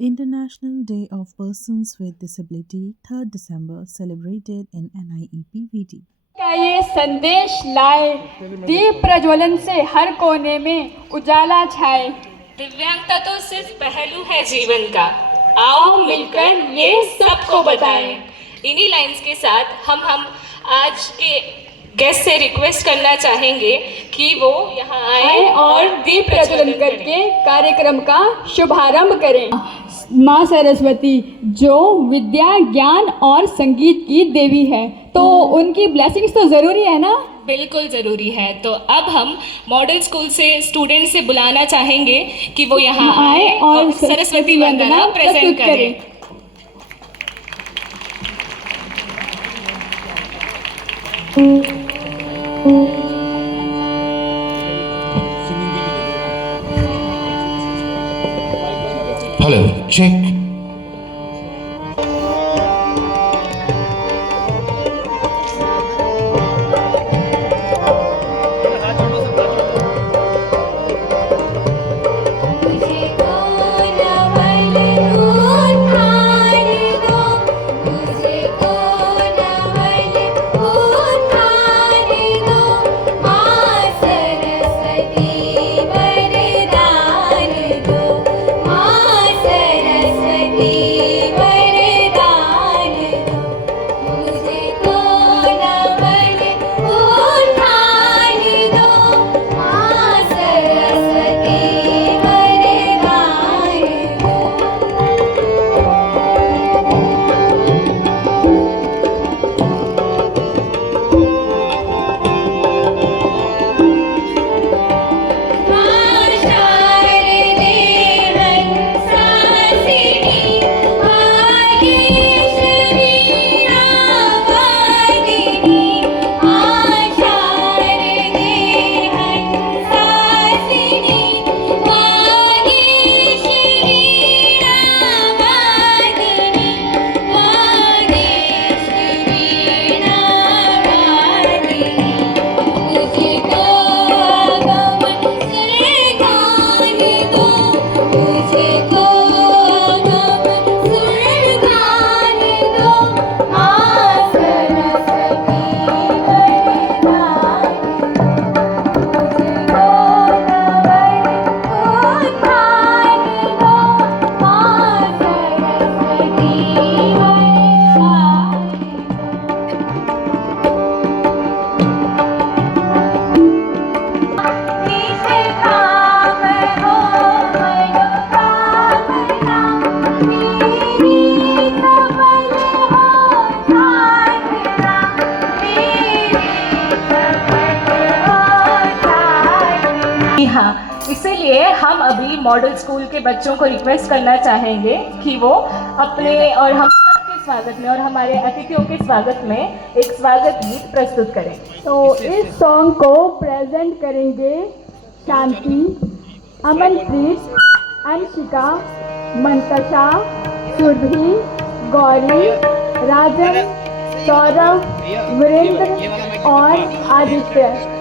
International Day of Persons with Disability, 3rd December, celebrated in NIEPVD. का ये संदेश लाए, दीप प्रज्वलन से हर कोने में उजाला छाए। दिव्यांगता तो सिर्फ पहलू है जीवन का, आओ मिलकर ये सबको बताएं। इन्हीं लाइंस के साथ हम आज के गेस्ट से रिक्वेस्ट करना चाहेंगे कि वो यहाँ आए और दीप प्रज्वलन करके कार्यक्रम का शुभारंभ करें। माँ सरस्वती जो विद्या, ज्ञान और संगीत की देवी है, तो उनकी ब्लेसिंग्स तो ज़रूरी है ना। बिल्कुल ज़रूरी है। तो अब हम मॉडल स्कूल से स्टूडेंट से बुलाना चाहेंगे कि वो यहाँ आए और सरस्वती वंदना प्रेजेंट करें। Hello, check. हाँ, इसीलिए हम अभी मॉडल स्कूल के बच्चों को रिक्वेस्ट करना चाहेंगे कि वो अपने और हम सबके स्वागत में और हमारे अतिथियों के स्वागत में एक स्वागत गीत प्रस्तुत करें। तो इस सॉन्ग को प्रेजेंट करेंगे शांति, अमनप्रीत, अंशिका, मंतशा, सुरभि, गौरी, राजन, सौरभ, वीरेंद्र और आदित्य।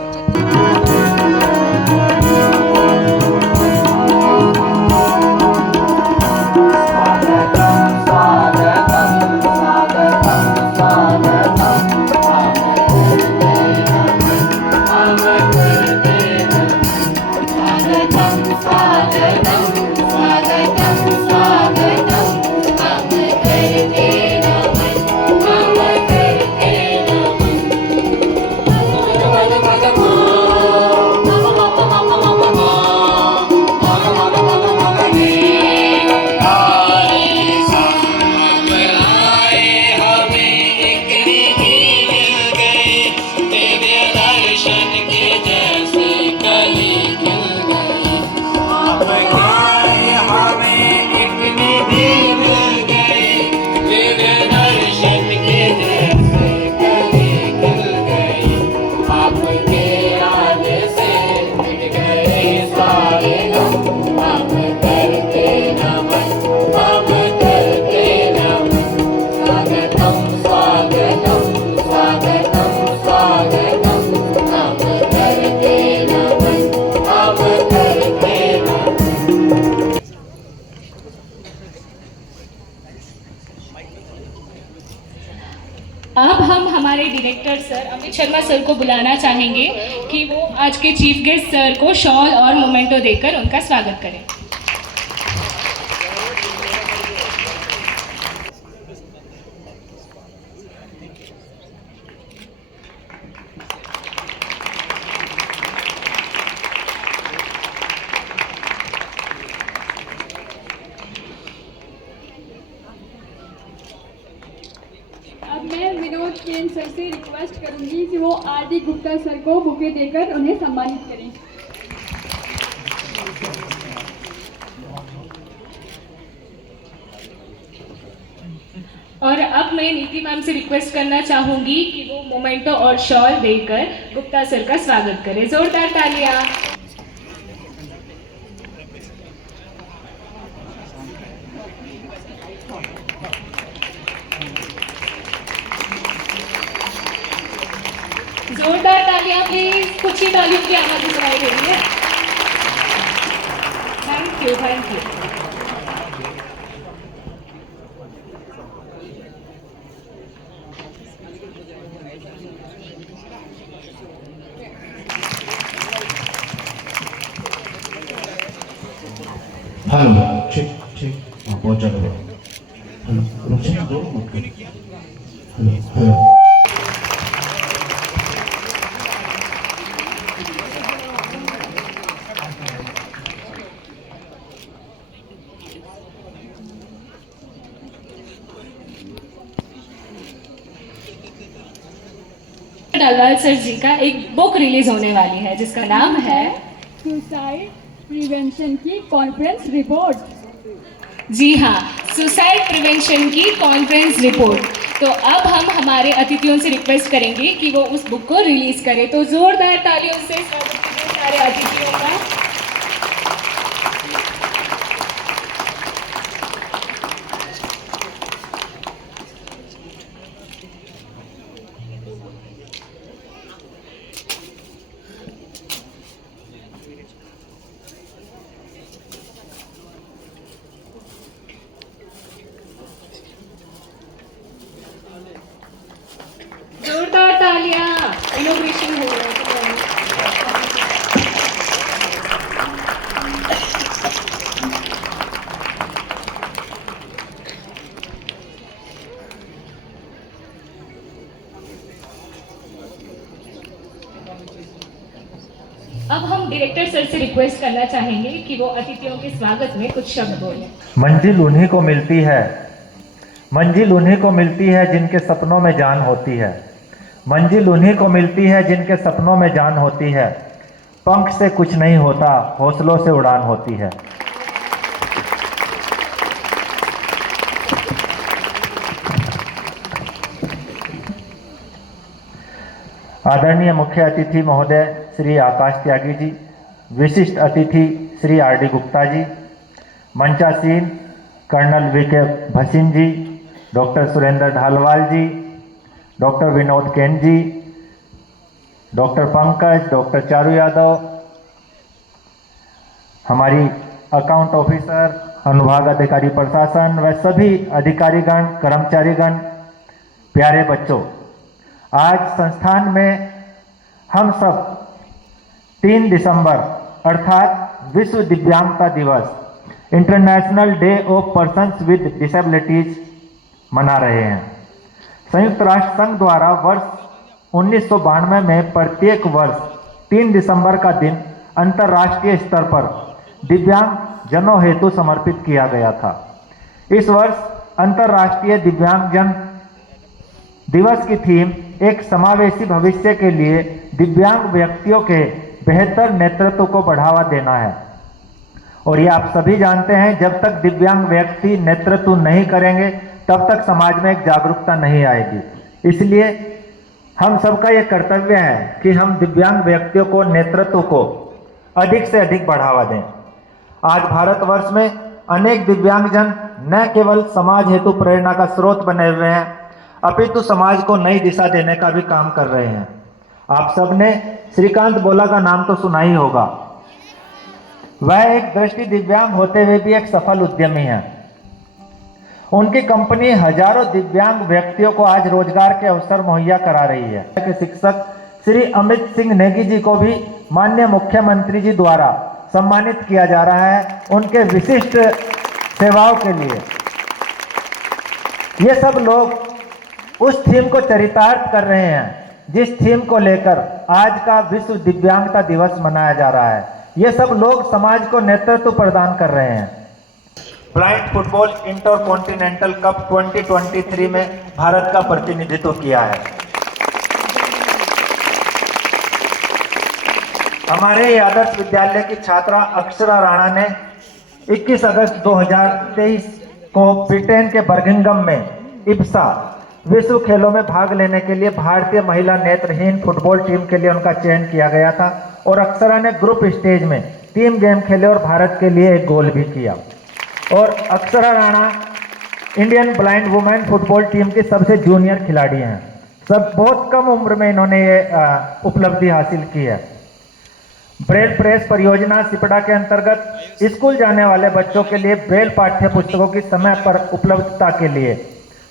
अब हम हमारे director sir Amit Sharma sir को बुलाना चाहेंगे कि वो आज के चीफ गेस्ट सर को शॉल और मोमेंटो देकर उनका स्वागत करें। अब मैं विनोद केन सर से रिक्वेस्ट करूंगी कि वो आर.डी. गुप्ता सर को बुके देकर उन्हें सम्मानित करें। और अब मैं नीति मैम से रिक्वेस्ट करना चाहूंगी कि वो मोमेंटो और शॉल देकर गुप्ता सर का स्वागत करें। जोरदार तालियां। जोरदार तालियां प्लीज। कुछ ही तालियों की आवाज सुनाई दे रही है। Thank you, thank you. Hello check check बहुत ज़्यादा हेलो रुचिए दो मत करिए hello hello Dalwal sir ji का एक बुक रिलीज होने वाली है जिसका नाम है सुसाइड प्रिवेंशन की कॉन्फ्रेंस रिपोर्ट। जी हाँ, सुसाइड प्रिवेंशन की कॉन्फ्रेंस रिपोर्ट। तो अब हम हमारे अतिथियों से रिक्वेस्ट करेंगे कि वो उस बुक को रिलीज करें। तो जोरदार तालियों से स्वागत कीजिए सारे अतिथियों का। जोरदार तालियां। इनोग्रेशन हो रहा है। अब हम डायरेक्टर सर से रिक्वेस्ट करना चाहेंगे कि वो अतिथियों के स्वागत में कुछ शब्द बोलें। मंजिल उन्हीं को मिलती है, मंजिल उन्हीं को मिलती है जिनके सपनों में जान होती है, मंजिल उन्हीं को मिलती है जिनके सपनों में जान होती है। पंख से कुछ नहीं होता, हौसलों से उड़ान होती है। आदरणीय मुख्य अतिथि महोदय श्री आकाश त्यागी जी, विशिष्ट अतिथि Shri RD. Gupta ji, मंचासीन colonel VK. Bhasin जी, डॉक्टर सुरेंद्र ढालवाल जी, डॉक्टर विनोद केन जी, डॉक्टर पंकज, डॉक्टर चारू यादव, हमारी अकाउंट ऑफिसर, अनुभाग अधिकारी प्रशासन व सभी अधिकारीगण, कर्मचारीगण, प्यारे बच्चों, आज संस्थान में हम सब 3 दिसंबर अर्थात विश्व दिव्यांगता दिवस international day of persons with disabilities मना रहे हैं। संयुक्त राष्ट्र संघ द्वारा वर्ष 1992 में प्रत्येक वर्ष 3 दिसंबर का दिन अंतर्राष्ट्रीय स्तर पर दिव्यांग जनों हेतु समर्पित किया गया था। इस वर्ष अंतर्राष्ट्रीय दिव्यांगजन दिवस की थीम एक समावेशी भविष्य के लिए दिव्यांग व्यक्तियों के बेहतर नेतृत्व को बढ़ावा देना है। और ये आप सभी जानते हैं, जब तक दिव्यांग व्यक्ति नेतृत्व नहीं करेंगे तब तक समाज में एक जागरूकता नहीं आएगी। इसलिए हम सबका ये कर्तव्य है कि हम दिव्यांग व्यक्तियों को नेतृत्व को अधिक से अधिक बढ़ावा दें। आज भारतवर्ष में अनेक दिव्यांगजन न केवल समाज हेतु प्रेरणा का स्रोत बने हुए हैं, अपितु समाज को नई दिशा देने का भी काम कर रहे हैं। आप सबने श्रीकांत बोला का नाम तो सुना ही होगा। वह एक दृष्टि दिव्यांग होते हुए भी एक सफल उद्यमी है उनकी कंपनी हजारों दिव्यांग व्यक्तियों को आज रोजगार के अवसर मुहैया करा रही है। शिक्षक श्री अमित सिंह नेगी जी को भी माननीय मुख्यमंत्री जी द्वारा सम्मानित किया जा रहा है उनके विशिष्ट सेवाओं के लिए। ये सब लोग उस थीम को चरितार्थ कर रहे हैं जिस थीम को लेकर आज का विश्व दिव्यांगता दिवस मनाया जा रहा है। ये सब लोग समाज को नेतृत्व प्रदान कर रहे हैं। ब्लाइंड फुटबॉल इंटरकॉन्टिनेंटल कप 2023 में भारत का प्रतिनिधित्व किया है। हमारे ही आदर्श विद्यालय की छात्रा अक्षरा राणा ने 21 अगस्त 2023 को ब्रिटेन के बर्मिंघम में इब्सा विश्व खेलों में भाग लेने के लिए भारतीय महिला नेत्रहीन फुटबॉल टीम के लिए उनका चयन किया गया था और अक्षरा ने ग्रुप स्टेज में टीम गेम खेले और भारत के लिए एक गोल भी किया। और Akshara Rana Indian blind women football team की सबसे जूनियर खिलाड़ी हैं। सब बहुत कम उम्र में इन्होंने ये उपलब्धि हासिल की है। ब्रेल प्रेस परियोजना सिपड़ा के अंतर्गत स्कूल जाने वाले बच्चों के लिए ब्रेल पाठ्य पुस्तकों की समय पर उपलब्धता के लिए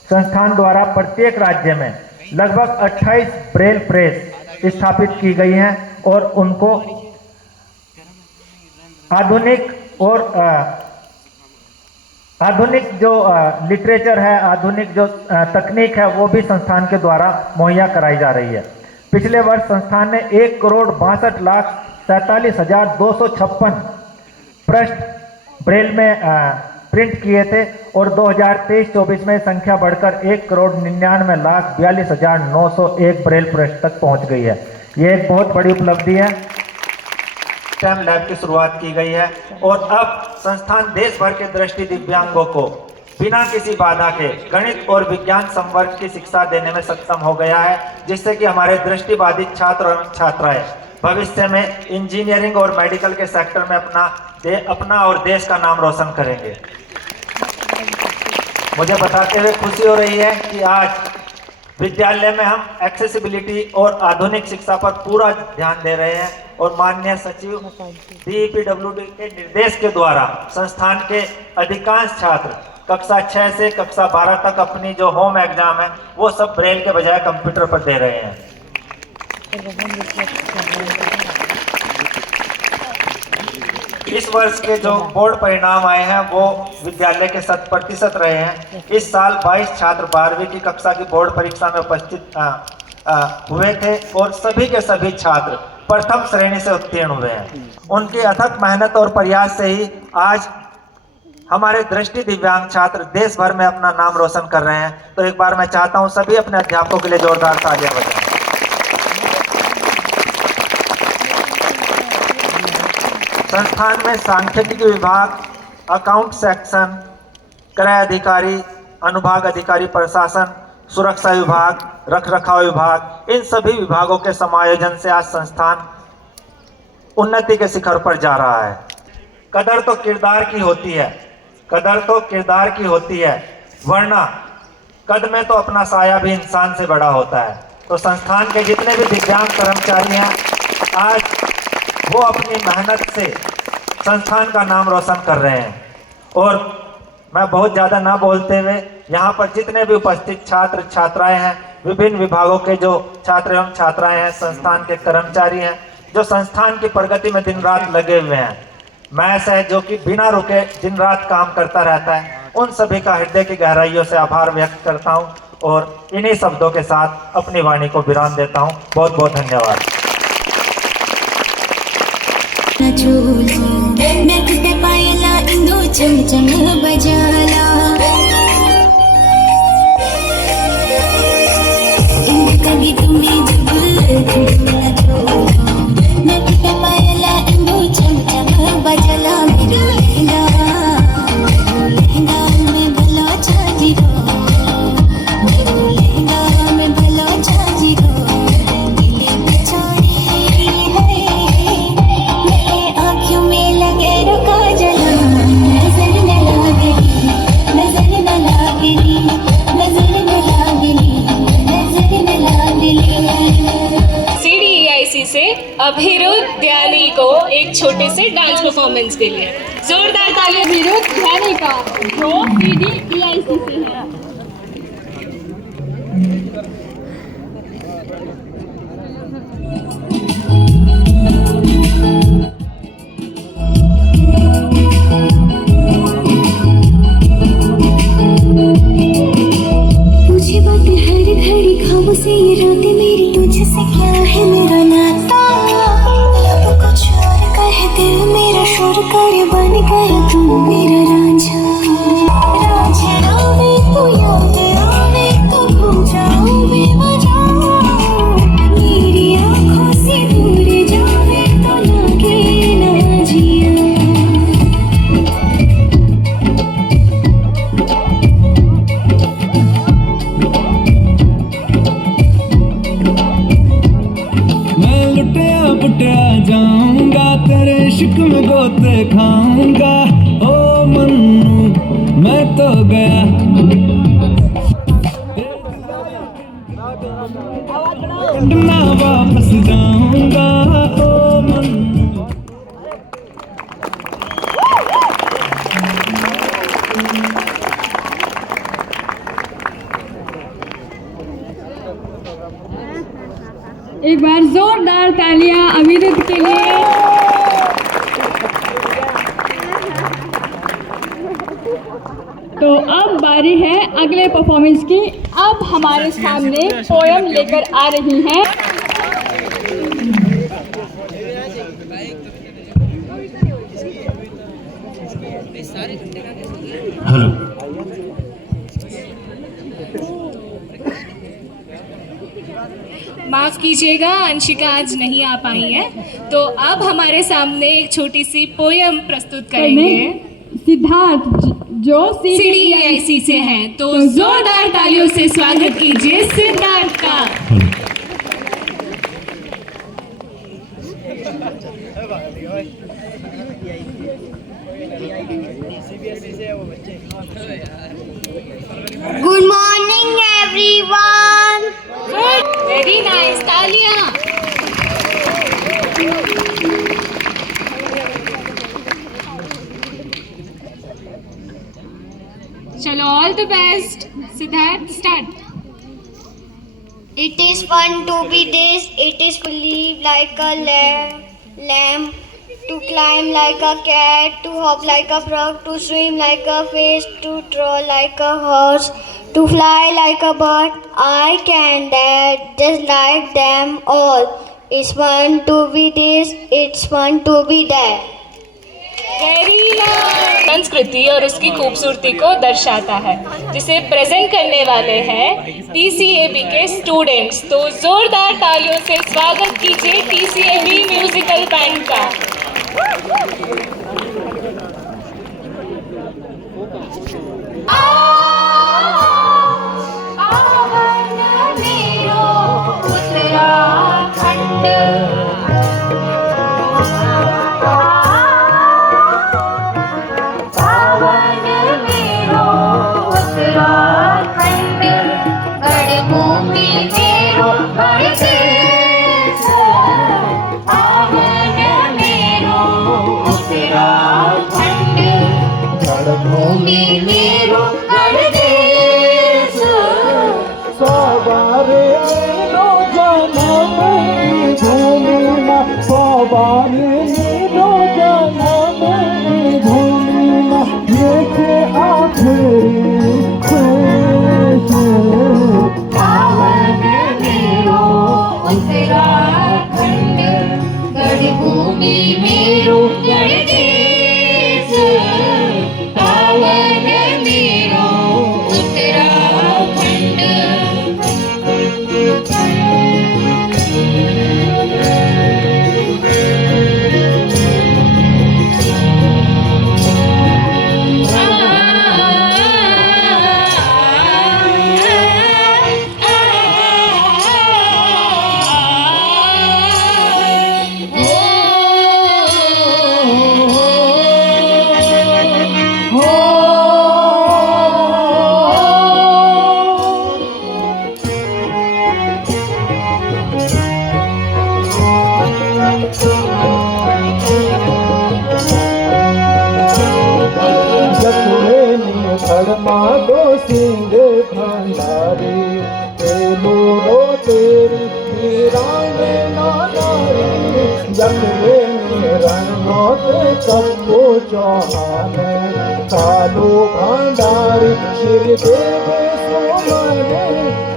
संस्थान द्वारा प्रत्येक राज्य में लगभग 28 ब्रेल प्रेस स्थापित की गई हैं और उनको आधुनिक जो लिटरेचर है, आधुनिक जो तकनीक है वो भी संस्थान के द्वारा मुहैया कराई जा रही है। पिछले वर्ष संस्थान ने 1,62,47,256 पृष्ठ ब्रेल में प्रिंट किए थे और 2023-24 में संख्या बढ़कर 1,99,42,901 ब्रेल पृष्ठ तक पहुंच गई है। ये एक बहुत बड़ी उपलब्धि है। स्टेम लैब की शुरुआत की गई है और अब संस्थान देश भर के दृष्टि दिव्यांगों को बिना किसी बाधा के गणित और विज्ञान संवर्ग की शिक्षा देने में सक्षम हो गया है, जिससे कि हमारे दृष्टिबाधित छात्र और छात्राएं भविष्य में इंजीनियरिंग और मेडिकल के सेक्टर में अपना और देश का नाम रोशन करेंगे। मुझे बताते हुए खुशी हो रही है कि आज विद्यालय में हम एक्सेसिबिलिटी और आधुनिक शिक्षा पर पूरा ध्यान दे रहे हैं और माननीय सचिव DEPWD के निर्देश के द्वारा संस्थान के अधिकांश छात्र कक्षा 6 से कक्षा 12 तक अपनी जो होम एग्जाम है वो सब ब्रेल के बजाय कंप्यूटर पर दे रहे हैं। इस वर्ष के जो बोर्ड परिणाम आए हैं वो विद्यालय के 100% रहे हैं। इस साल 22 छात्र 12वीं की कक्षा की बोर्ड परीक्षा में उपस्थित हुए थे और सभी के सभी छात्र प्रथम श्रेणी से उत्तीर्ण हुए हैं। उनकी अथक मेहनत और प्रयास से ही आज हमारे दृष्टि दिव्यांग छात्र देश भर में अपना नाम रोशन कर रहे हैं। तो एक बार मैं चाहता हूं सभी अपने अध्यापकों के लिए जोरदार तालियां बजाएं। संस्थान में सांख्यिकी विभाग, अकाउंट सेक्शन, क्रय अधिकारी, अनुभाग अधिकारी प्रशासन, सुरक्षा विभाग, रखरखाव विभाग, इन सभी विभागों के समायोजन से आज संस्थान उन्नति के शिखर पर जा रहा है। कदर तो किरदार की होती है, कदर तो किरदार की होती है, वरना कद में तो अपना साया भी इंसान से बड़ा होता है। तो संस्थान के जितने भी दिव्यांग कर्मचारी हैं आज वो अपनी मेहनत से संस्थान का नाम रोशन कर रहे हैं। और मैं बहुत ज़्यादा ना बोलते हुए यहाँ पर जितने भी उपस्थित छात्र छात्राएं हैं, विभिन्न विभागों के जो छात्र एवं छात्राएं हैं, संस्थान के कर्मचारी हैं जो संस्थान की प्रगति में दिन रात लगे हुए हैं, मैं से जो कि बिना रुके दिन रात काम करता रहता है, उन सभी का हृदय की गहराइयों से आभार व्यक्त करता हूँ और इन्हीं शब्दों के साथ अपनी वाणी को विराम देता हूँ। बहुत बहुत धन्यवाद। से अभिरुद्ध दयाली को एक छोटे से डांस परफॉर्मेंस के लिए जोरदार तालियां। अभिरुद्ध दयाली का जो CDEIC से तो गया ना वापस जाऊंगा ओ मन। एक बार जोरदार तालियां अविरुद्ध के लिए। तो अब बारी है अगले परफॉर्मेंस की। अब हमारे सामने पोयम लेकर आ रही हैं हेलो, माफ कीजिएगा, अंशिका आज नहीं आ पाई है, तो अब हमारे सामने एक छोटी सी पोयम प्रस्तुत करेंगे। सिद्धार्थ जो CDIC से हैं, तो जोरदार तालियों से स्वागत कीजिए सिद्धार्थ का। Good morning, everyone. Very nice, तालियां। चलो, all the best. Siddharth, start. It is fun to be this. It is to live like a lamb, to climb like a cat, to hop like a frog, to swim like a fish, to draw like a horse, to fly like a bird. I can that just like them all. It's fun to be this. It's fun to be that. संस्कृति और उसकी खूबसूरती को दर्शाता है, जिसे present करने वाले हैं TCAB के स्टूडेंट्स। तो जोरदार तालियों से स्वागत कीजिए TCAB म्यूजिकल बैंड का। कालो भंडारी श्री देव सोमने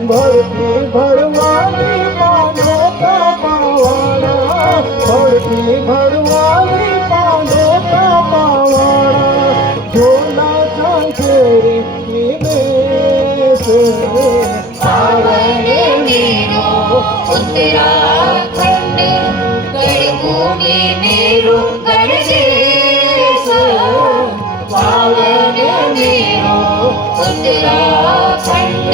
भड़की भड़वाली पानो का पावाड़ा, भड़की भड़वाली पानो का पावाड़ा, झोला झांझेरी निवेश पावन मेरो उत्तराखंड, गढ़भूमि मेरो गढ़देश, पावन मेरो उत्तराखंड।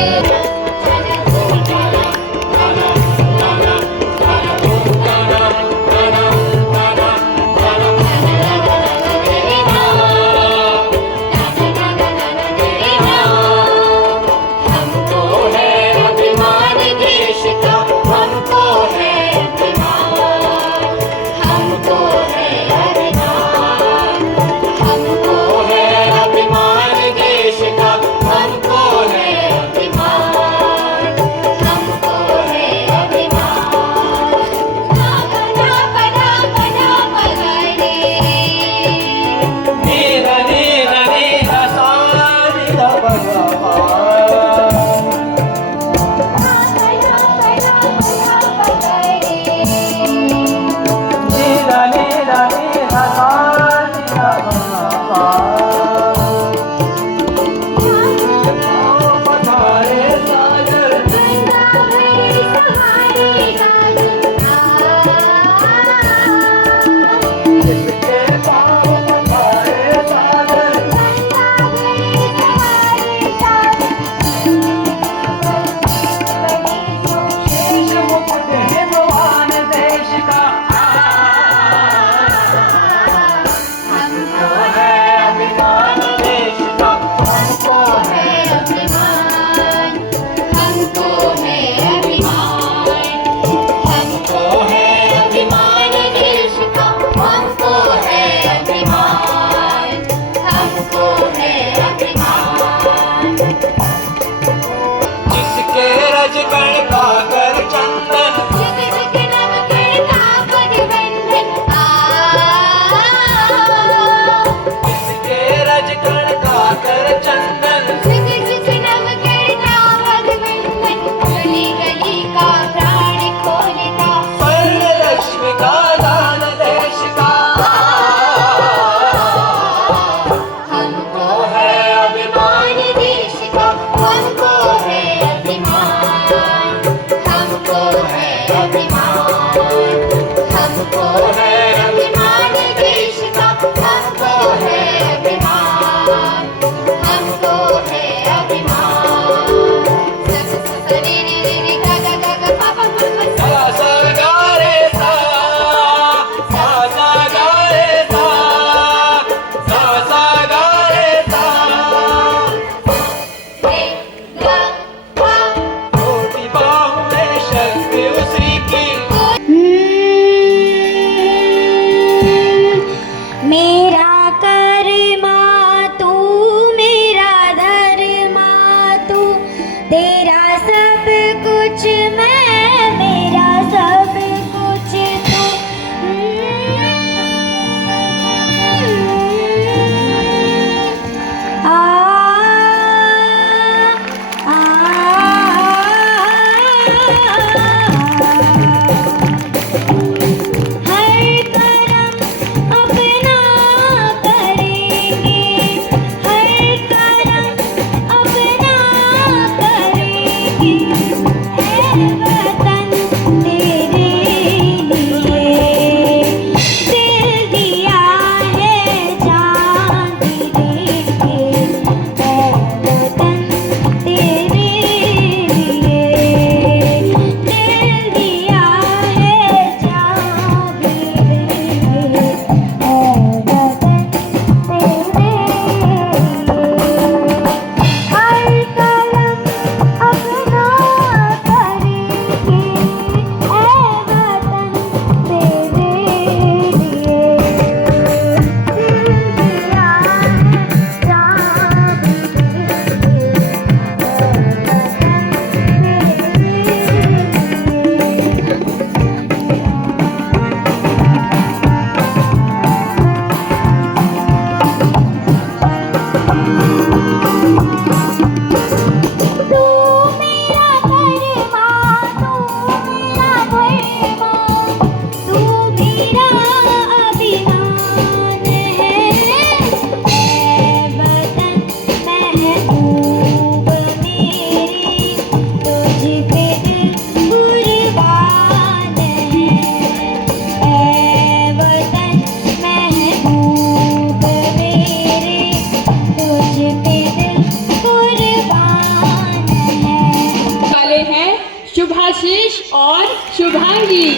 दिव्यांश और शुभांगी।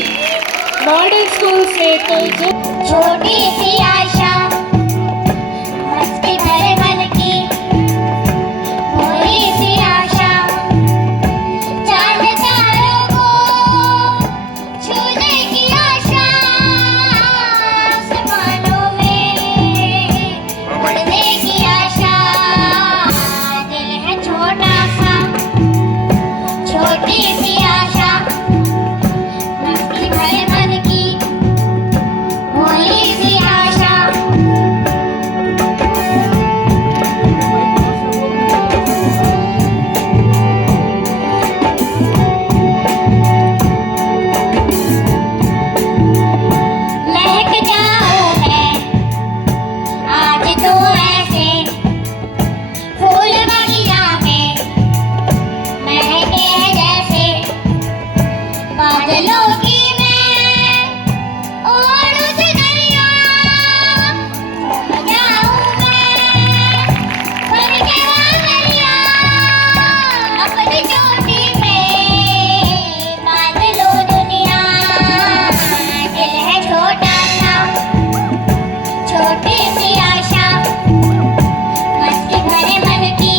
मॉडल स्कूल से तो जो छोटी सी आशा मस्ती भरे मन की, थोड़ी सी आशा चांद तारों को छूने की आशा, आसमानों में उड़ने की आशा। दिल है छोटा सा, छोटी सी आशा मस्ती भरे मन की, भोली सी आशा। महक जाऊं मैं आज तो ऐसे, फूल बगिया में महके हैं जैसे, बादलों की मैं ओढ़ दरिया। जाऊं मैं बन के वालिया, अपनी चोटी पे बांध लो दुनिया। दिल है छोटा सा, छोटी सी आशा मस्ती भरे मन की,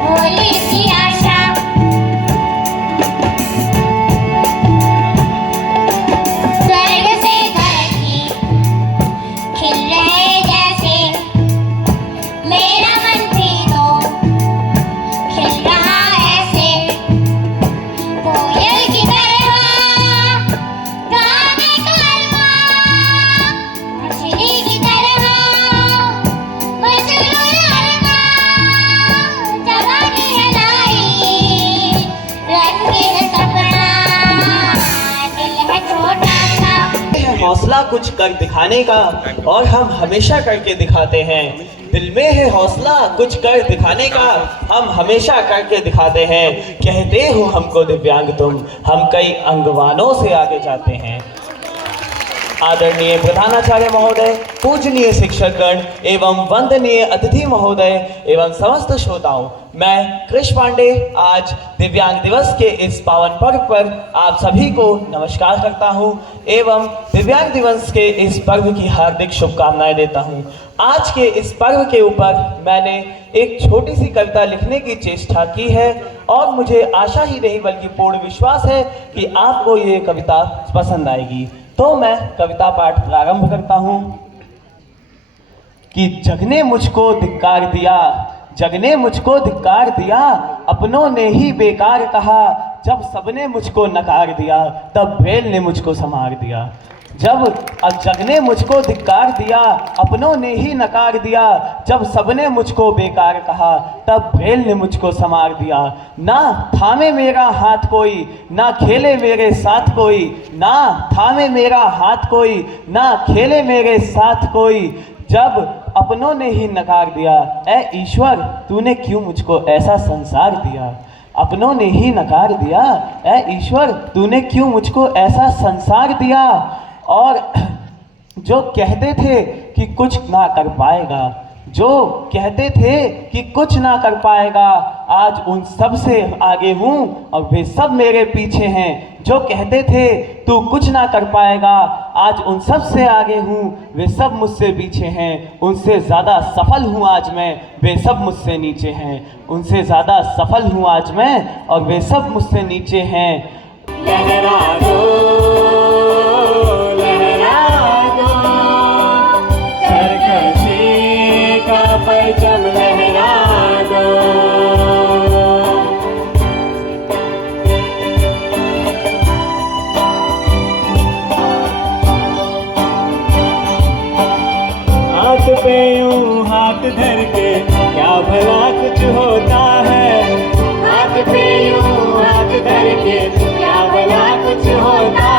भोली सी आशा। स्वर्ग से धरती खिल रहे जैसे, मेरा मन भी तो खिल रहा ऐसे। कोयल की तरह गाने का अरमां, मछली की तरह मजनून अरमां। जवानी है लाई रंगीन सपना, दिल है छोटा सा। है हौसला कुछ कर दिखाने का और हम हमेशा करके दिखाते हैं। दिल में है हौसला कुछ कर दिखाने का, हम हमेशा करके दिखाते हैं। कहते हो हमको दिव्यांग तुम, हम कई अंगवानों से आगे जाते हैं। आदरणीय प्रधानाचार्य महोदय, पूजनीय शिक्षकगण एवं वंदनीय अतिथि महोदय एवं समस्त श्रोताओं, मैं कृष पांडे आज दिव्यांग दिवस के इस पावन पर्व पर आप सभी को नमस्कार करता हूं एवं दिव्यांग दिवस के इस पर्व की हार्दिक शुभकामनाएं देता हूं। आज के इस पर्व के ऊपर मैंने एक छोटी सी कविता लिखने की चेष्टा की है और मुझे आशा ही नहीं बल्कि पूर्ण विश्वास है कि आपको ये कविता पसंद आएगी। तो मैं कविता पाठ प्रारंभ करता हूं कि जग ने मुझको धिक्कार दिया, जग ने मुझको धिक्कार दिया, अपनों ने ही बेकार कहा। जब सबने मुझको नकार दिया, तब ब्रेल ने मुझको संवार दिया। जग ने मुझको धिक्कार दिया, अपनों ने ही नकार दिया। जब सबने मुझको बेकार कहा, तब ब्रेल ने मुझको संवार दिया। ना थामे मेरा हाथ कोई, ना खेले मेरे साथ कोई, ना थामे मेरा हाथ कोई, ना खेले मेरे साथ कोई। जब अपनों ने ही नकार दिया, ऐ ईश्वर तूने क्यों मुझको ऐसा संसार दिया। अपनों ने ही नकार दिया, ऐ ईश्वर तूने क्यों मुझको ऐसा संसार दिया। और जो कहते थे कि कुछ ना कर पाएगा, जो कहते थे कि कुछ ना कर पाएगा, आज उन सब से आगे हूँ और वे सब मेरे पीछे हैं। जो कहते थे तू कुछ ना कर पाएगा, आज उन सब से आगे हूँ, वे सब मुझसे पीछे हैं। उनसे ज़्यादा सफल हूँ आज मैं, वे सब मुझसे नीचे हैं। उनसे ज़्यादा सफल हूँ आज मैं और वे सब मुझसे नीचे हैं। लहरा दो, लहरा दो, सरकशी का परचम लहरा दो। हाथ पे यूं हाथ धर के क्या भला कुछ होता है। हाथ पे यूं हाथ धर के क्या भला कुछ होता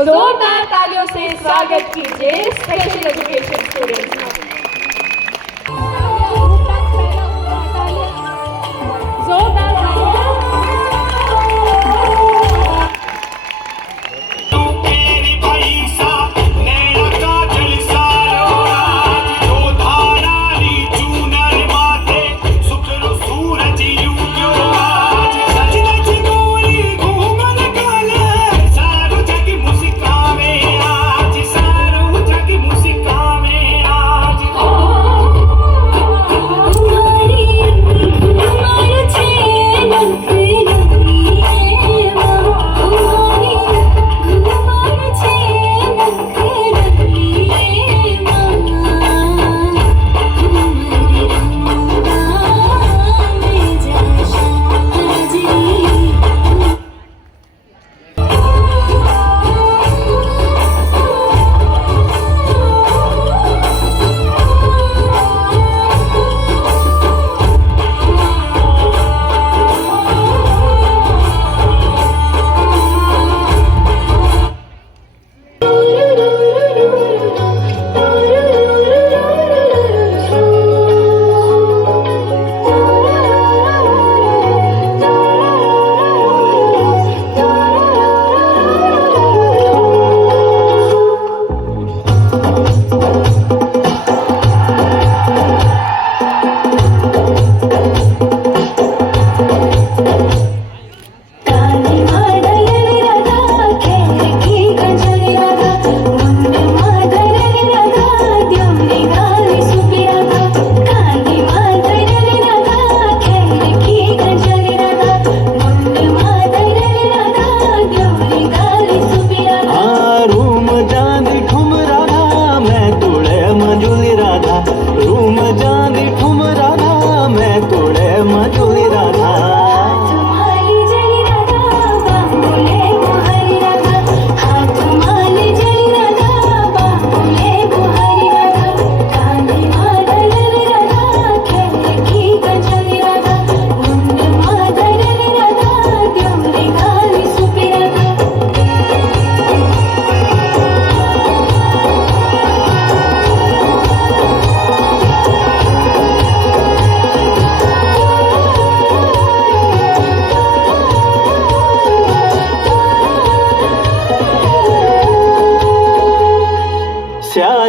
तो जोरदार तालियों से स्वागत कीजिए स्पेशल एजुकेशन स्टूडेंट्स का। जोरदार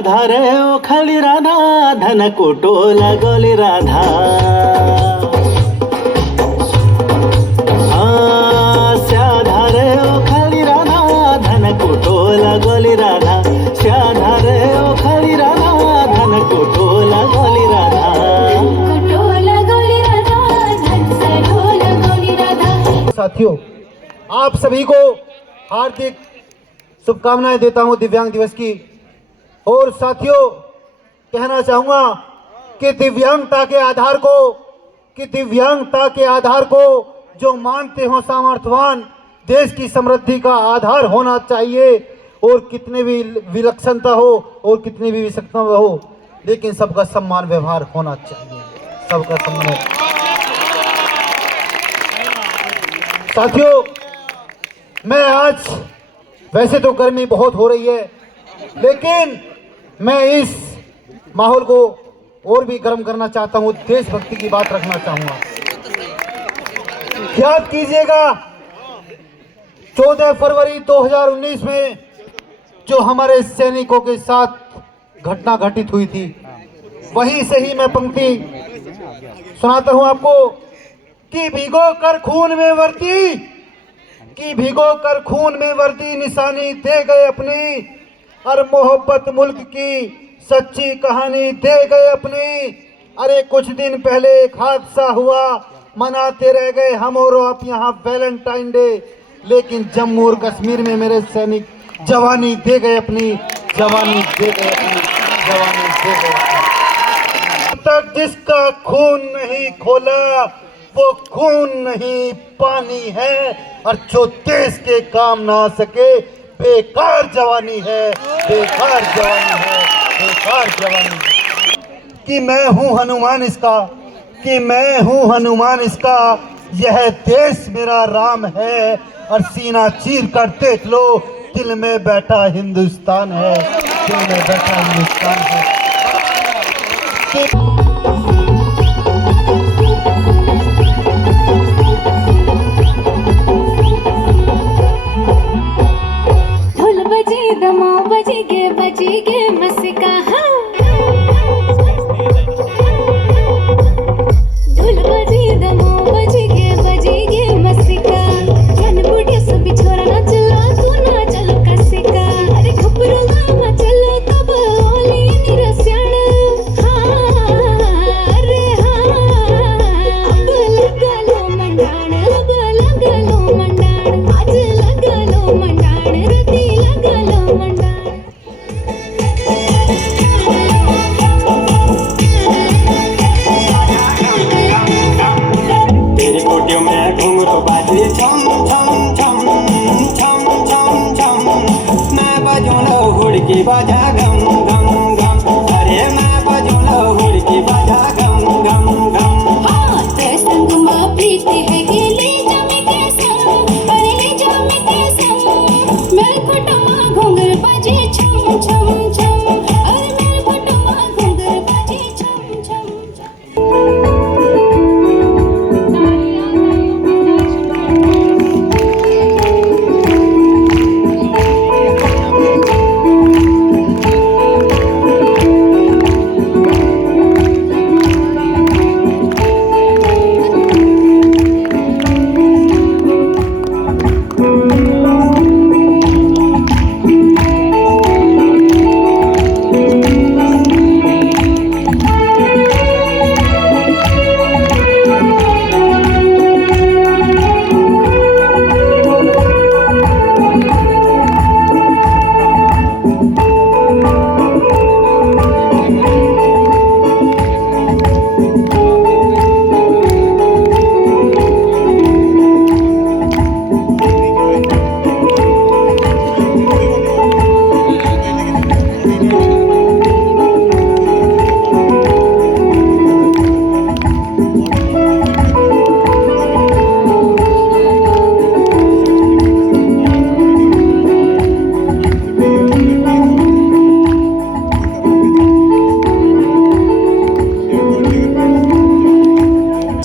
धारे ओ खाली राधा धन कोटो लगोली राधा धारे ओ खाली राधा धन कोटो लगोली राधा धारे ओ खाली राधा धन कोटो लगोली राधा साथियों, आप सभी को हार्दिक शुभकामनाएं देता हूं दिव्यांग दिवस की। और साथियों, कहना चाहूंगा कि दिव्यांगता के आधार को जो मानते हो सामर्थ्यवान देश की समृद्धि का आधार होना चाहिए। और कितने भी विलक्षणता हो और कितनी भी विशेषता हो, लेकिन सबका सम्मान व्यवहार होना चाहिए, सबका सम्मान। साथियों, मैं आज, वैसे तो गर्मी बहुत हो रही है, लेकिन मैं इस माहौल को और भी गर्म करना चाहता हूं, देशभक्ति की बात रखना चाहूंगा। याद कीजिएगा 14 फरवरी 2019 में जो हमारे सैनिकों के साथ घटना घटित हुई थी, वहीं से ही मैं पंक्ति सुनाता हूं आपको कि भिगो कर खून में वर्दी निशानी दे गए अपनी, और मोहब्बत मुल्क की सच्ची कहानी दे गए अपनी। अरे कुछ दिन पहले एक हादसा हुआ, मनाते रह गए हम और आप यहाँ वैलेंटाइन डे, लेकिन जम्मू और कश्मीर में मेरे सैनिक जवानी दे गए अपनी, जवानी दे गए अपनी, जवानी दे गए। तक जिसका खून नहीं खोला वो खून नहीं पानी है, और जो देश के काम ना आ सके बेकार जवानी है, बेकार जवानी है, बेकार जवानी। कि मैं हूँ हनुमान इसका, कि मैं हूँ हनुमान इसका, यह देश मेरा राम है, और सीना चीर कर देख लो दिल में बैठा हिंदुस्तान है, दिल में बैठा हिंदुस्तान है। ढोल बजे दमा बजे गे मस्का हाँ। ढोल बजे दमा बजे गे मस्का। जन बुढ़िया सभी छोरा ना चला तू ना चल कसिका। अरे खपरो गामा चलो तब ओली निरस्याण हाँ। अरे हाँ अब लगा लो मंडाण, अब लगा लो मंडाण, आज लगा लो मंडाण, रति लगा लो मंडाण। तेरे कोटियों में घुंघरू बाजे छम छम छम छम छम छम। मैं बजूं लो हुड़की बाजा गम गम गम। अरे मैं बजूं लो हुड़की बाजा गम गम गम। हाँ तेरे संग माँ प्रीति है कि ले जा मैं कैसा, अरे ले जा मैं कैसा। मेरे कोटो माँ घुंघरू बाजे छम छम छम। अरे मेरे कोटो माँ घुंघरू बाजे छम छम छम।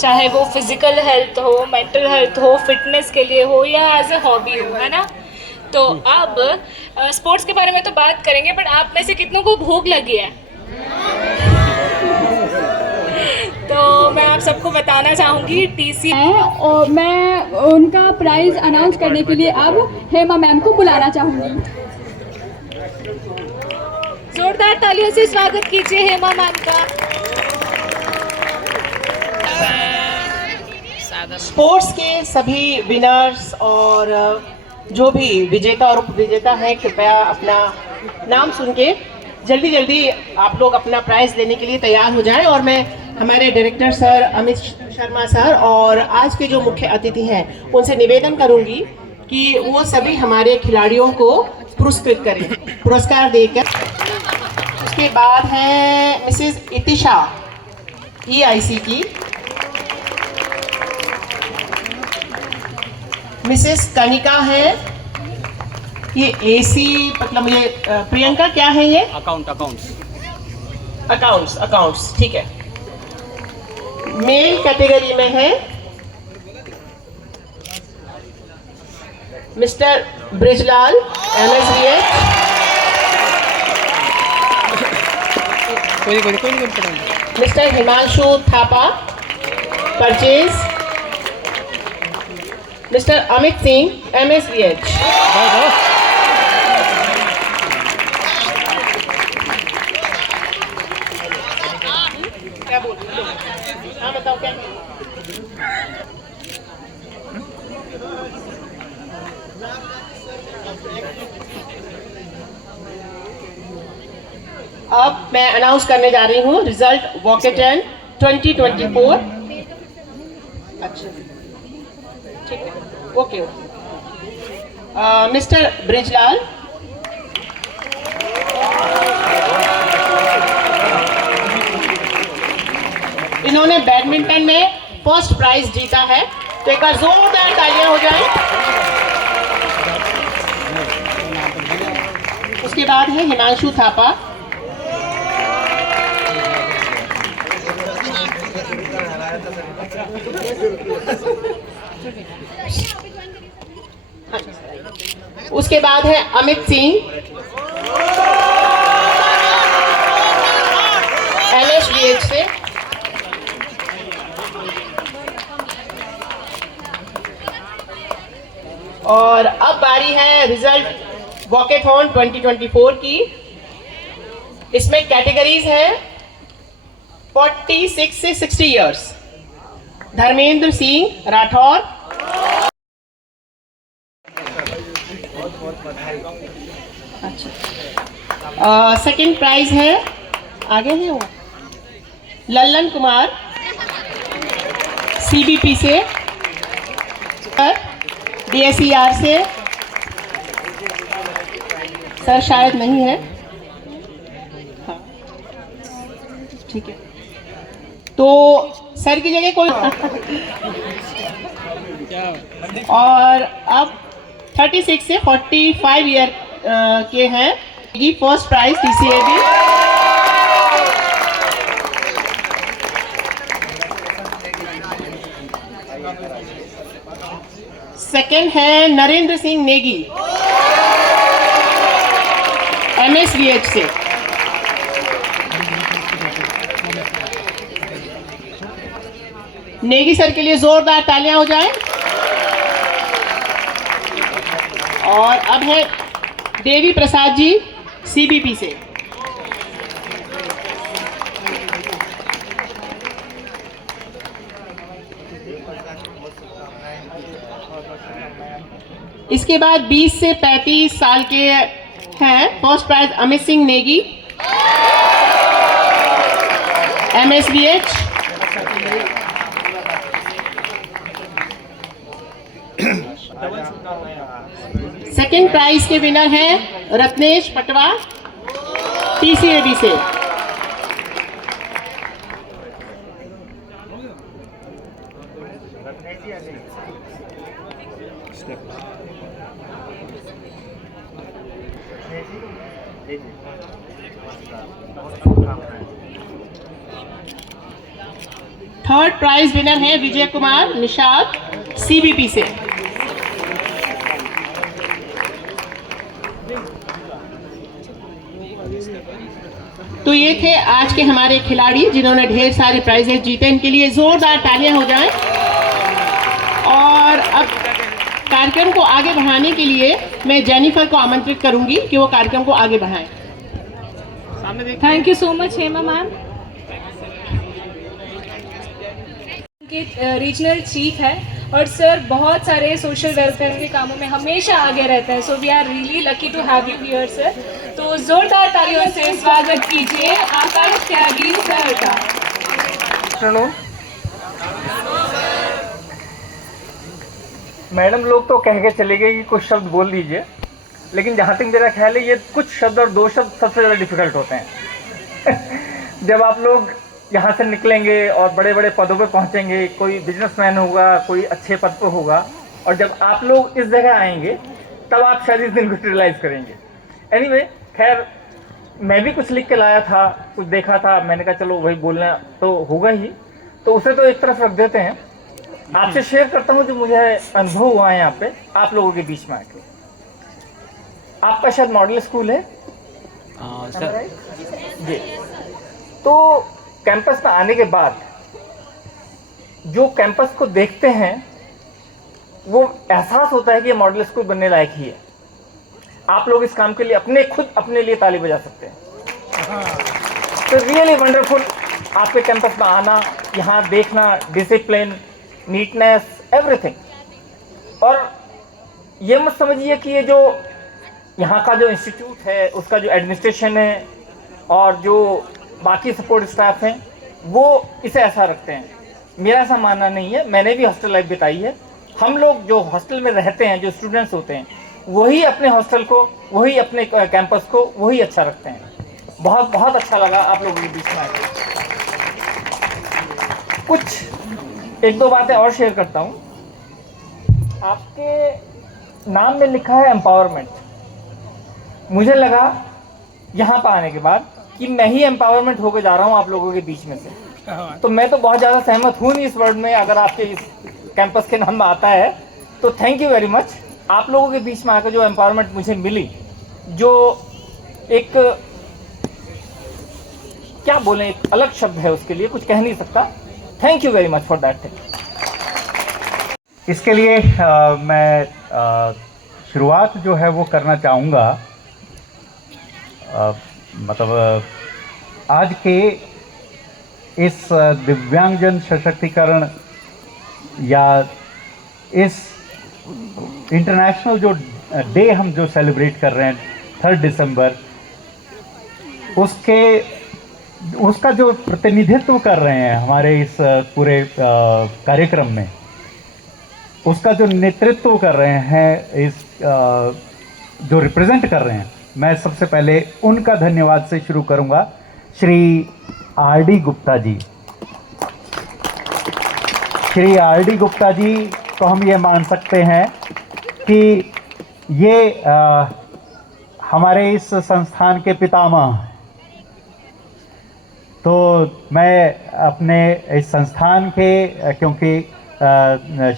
चाहे वो फिजिकल हेल्थ हो, मेंटल हेल्थ हो, फिटनेस के लिए हो या एज ए हॉबी हो, है ना। तो अब स्पोर्ट्स के बारे में तो बात करेंगे, बट आप में से कितनों को भूख लगी है? तो मैं आप सबको बताना चाहूँगी TC है और मैं उनका प्राइज अनाउंस करने के लिए अब हेमा मैम को बुलाना चाहूँगी। जोरदार तालियों से स्वागत कीजिए हेमा मैम का। स्पोर्ट्स के सभी विनर्स और जो भी विजेता और उपविजेता हैं, कृपया अपना नाम सुन के जल्दी जल्दी आप लोग अपना प्राइज लेने के लिए तैयार हो जाएं। और मैं हमारे director sir Amit Sharma sir और आज के जो मुख्य अतिथि हैं उनसे निवेदन करूंगी कि वो सभी हमारे खिलाड़ियों को पुरस्कृत करें, पुरस्कार देकर। उसके बाद है मिसेस इतिशा EIC की, मिसेस कनिका है ये AC, मतलब मुझे प्रियंका क्या है ये? अकाउंट्स ठीक है। मेल कैटेगरी में है mister Brijlal MSBH, mister Himanshu Thapa purchase, mister Amit Singh MSBH। क्या बोल? हाँ बताओ क्या? अब मैं अनाउंस करने जा रही हूँ रिजल्ट वॉकेटन 2024। अच्छा ठीक है, ओके। मिस्टर ब्रिजलाल, इन्होंने बैडमिंटन में फर्स्ट प्राइज जीता है, तो एक बार जोरदार तालियां हो जाए। बाद है हिमांशु थापा। उसके बाद है अमित सिंह MSVH से। और अब बारी है रिजल्ट वॉकेथॉन 2024 की। इसमें कैटेगरीज है 46 से 60 years. Dharmendra Singh Rathore, second prize है, आगे है वो, लल्लन कुमार CBP से, DSER से, सर शायद नहीं है, हाँ ठीक है, तो सर की जगह कोई और अब 36 से 45 ईयर के हैं जी। First prize TCAB। सेकंड है नरेंद्र सिंह नेगी MSVH से। नेगी सर के लिए जोरदार तालियां हो जाएं। और अब है देवी प्रसाद जी CBP से। इसके बाद 20 से 35 साल के हैं। First prize Amit Singh Negi MSVH। Second prize के विनर हैं रत्नेश पटवा TCAB से। थर्ड प्राइज विनर है विजय कुमार निषाद CBP से। तो ये थे आज के हमारे खिलाड़ी जिन्होंने ढेर सारे प्राइजेस जीते। इनके लिए जोरदार तालियां हो जाएं। और अब कार्यक्रम को आगे बढ़ाने के लिए मैं जेनिफर को आमंत्रित करूंगी कि वो कार्यक्रम को आगे बढ़ाएं। Thank you so much Hema ma'am. Regional chief है और सर बहुत सारे सोशल वेलफेयर के कामों में हमेशा आगे रहता है। So we are really lucky to have you here sir. तो जोरदार तालियों से स्वागत कीजिए आकाश त्यागी सर का। मैडम लोग तो कह के चले गए कि कुछ शब्द बोल दीजिए, लेकिन जहाँ तक मेरा ख्याल है ये कुछ शब्द और दो शब्द सबसे ज़्यादा डिफिकल्ट होते हैं। जब आप लोग यहाँ से निकलेंगे और बड़े बड़े पदों पे पहुँचेंगे, कोई बिजनेसमैन होगा, कोई अच्छे पद पे होगा, और जब आप लोग इस जगह आएंगे तब आप शायद इस दिन को रियलाइज़ करेंगे। एनीवे, खैर मैं भी कुछ लिख के लाया था, कुछ देखा था, मैंने कहा चलो वही बोलना तो होगा ही, तो उसे तो एक तरफ रख देते हैं। आपसे शेयर करता हूँ जो मुझे अनुभव हुआ है यहाँ पे आप लोगों के बीच में आके। आपका शायद मॉडल स्कूल है सर जी। तो कैंपस में आने के बाद जो कैंपस को देखते हैं वो एहसास होता है कि ये मॉडल स्कूल बनने लायक ही है। आप लोग इस काम के लिए खुद अपने लिए ताली बजा सकते हैं। तो रियली वंडरफुल आपके कैंपस में आना, यहाँ देखना, डिसिप्लिन, नीटनेस, एवरीथिंग। और ये मत समझिए कि ये जो यहाँ का जो इंस्टीट्यूट है उसका जो एडमिनिस्ट्रेशन है और जो बाकी सपोर्ट स्टाफ हैं वो इसे ऐसा रखते हैं। मेरा ऐसा मानना नहीं है, मैंने भी हॉस्टल लाइफ बिताई है। हम लोग जो हॉस्टल में रहते हैं, जो स्टूडेंट्स होते हैं, वही अपने हॉस्टल को, वही अपने कैंपस को वही अच्छा रखते हैं। बहुत बहुत अच्छा लगा आप लोगों के बीच में आकर। कुछ एक दो बातें और शेयर करता हूँ। आपके नाम में लिखा है एम्पावरमेंट। मुझे लगा यहाँ पर आने के बाद कि मैं ही एम्पावरमेंट होकर जा रहा हूँ आप लोगों के बीच में से, तो मैं तो बहुत ज़्यादा सहमत हूँ नहीं इस वर्ड में, अगर आपके इस कैंपस के नाम में आता है तो थैंक यू वेरी मच। आप लोगों के बीच में आकर जो एम्पावरमेंट मुझे मिली, जो एक क्या बोलें, एक अलग शब्द है, उसके लिए कुछ कह नहीं सकता। Thank you very much for that thing. इसके लिए मैं शुरुआत जो है वो करना चाहूँगा, मतलब आज के इस दिव्यांगजन सशक्तिकरण या इस इंटरनेशनल जो डे हम जो सेलिब्रेट कर रहे हैं 3 दिसंबर, उसका जो प्रतिनिधित्व कर रहे हैं हमारे इस पूरे कार्यक्रम में, उसका जो नेतृत्व कर रहे हैं, इस जो रिप्रेजेंट कर रहे हैं, मैं सबसे पहले उनका धन्यवाद से शुरू करूंगा। श्री आर.डी. गुप्ता जी, श्री आर.डी. गुप्ता जी को हम ये मान सकते हैं कि ये हमारे इस संस्थान के पितामह। तो मैं अपने इस संस्थान के, क्योंकि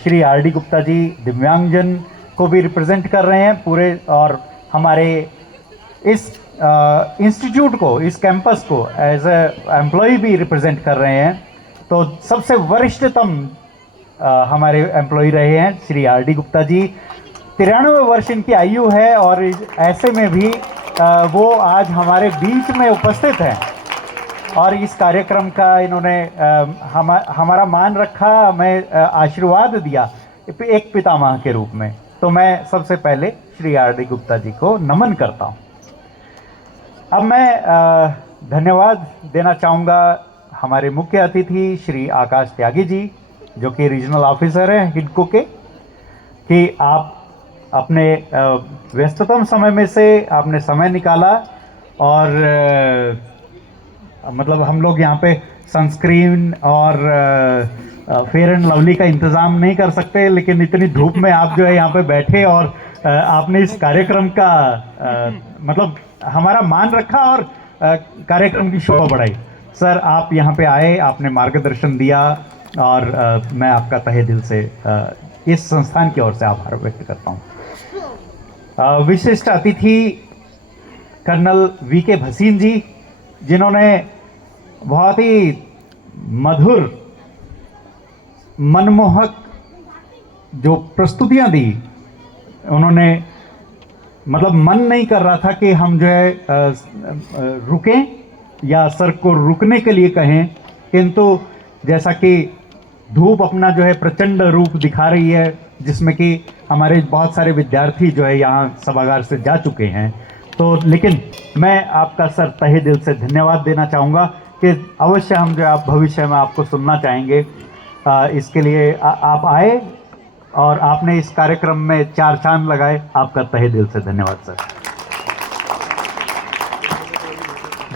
श्री आर.डी. गुप्ता जी दिव्यांगजन को भी रिप्रेजेंट कर रहे हैं पूरे, और हमारे इस इंस्टीट्यूट को, इस कैंपस को एज ए एम्प्लॉय भी रिप्रेजेंट कर रहे हैं, तो सबसे वरिष्ठतम हमारे एम्प्लॉय रहे हैं श्री आर.डी. गुप्ता जी। 93 वर्ष इनकी आयु है, और ऐसे में भी वो आज हमारे बीच में उपस्थित हैं और इस कार्यक्रम का इन्होंने हमारा मान रखा, हमें आशीर्वाद दिया एक पितामह के रूप में। तो मैं सबसे पहले श्री आर.डी. गुप्ता जी को नमन करता हूँ। अब मैं धन्यवाद देना चाहूँगा हमारे मुख्य अतिथि श्री आकाश त्यागी जी, जो कि रीजनल ऑफिसर हैं हिडको के, कि आप अपने व्यस्ततम समय में से आपने समय निकाला, और मतलब हम लोग यहाँ पे सनस्क्रीन और फेयर एंड लवली का इंतज़ाम नहीं कर सकते, लेकिन इतनी धूप में आप जो है यहाँ पे बैठे और आपने इस कार्यक्रम का मतलब हमारा मान रखा और कार्यक्रम की शोभा बढ़ाई। सर, आप यहाँ पे आए, आपने मार्गदर्शन दिया, और मैं आपका तहे दिल से इस संस्थान की ओर से आभार व्यक्त करता हूँ। विशिष्ट अतिथि कर्नल वी.के. भसीन जी, जिन्होंने बहुत ही मधुर, मनमोहक जो प्रस्तुतियाँ दी, उन्होंने मतलब मन नहीं कर रहा था कि हम जो है रुकें या सर को रुकने के लिए कहें, किंतु जैसा कि धूप अपना जो है प्रचंड रूप दिखा रही है, जिसमें कि हमारे बहुत सारे विद्यार्थी जो है यहाँ सभागार से जा चुके हैं, तो लेकिन मैं आपका सर तहे दिल से धन्यवाद देना चाहूँगा कि अवश्य हम जो आप भविष्य में आपको सुनना चाहेंगे। इसके लिए आप आए और आपने इस कार्यक्रम में 4 चांद लगाए, आपका तहे दिल से धन्यवाद सर।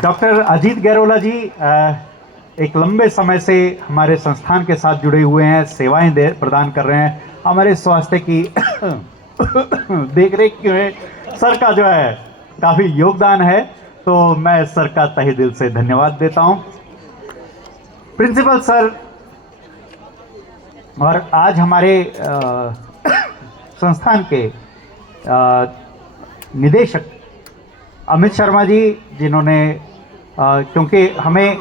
डॉक्टर अजीत गैरोला जी एक लंबे समय से हमारे संस्थान के साथ जुड़े हुए हैं, सेवाएं प्रदान कर रहे हैं, हमारे स्वास्थ्य की देखरेख में सर का जो है काफ़ी योगदान है, तो मैं सर का तहे दिल से धन्यवाद देता हूं। प्रिंसिपल सर और आज हमारे संस्थान के निदेशक अमित शर्मा जी, जिन्होंने क्योंकि हमें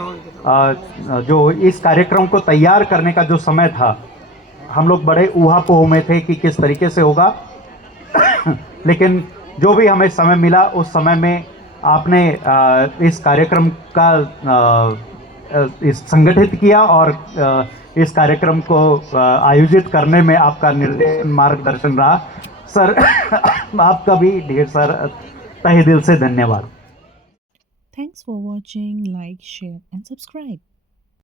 जो इस कार्यक्रम को तैयार करने का जो समय था, हम लोग बड़े ऊहापोह में थे कि किस तरीके से होगा लेकिन जो भी हमें समय मिला उस समय में आपने इस कार्यक्रम का इस संगठित किया और इस कार्यक्रम को आयोजित करने में आपका निर्देशन मार्गदर्शन रहा। सर आपका भी ढेर सारा तहे दिल से धन्यवाद। Thanks for watching, like, share and subscribe.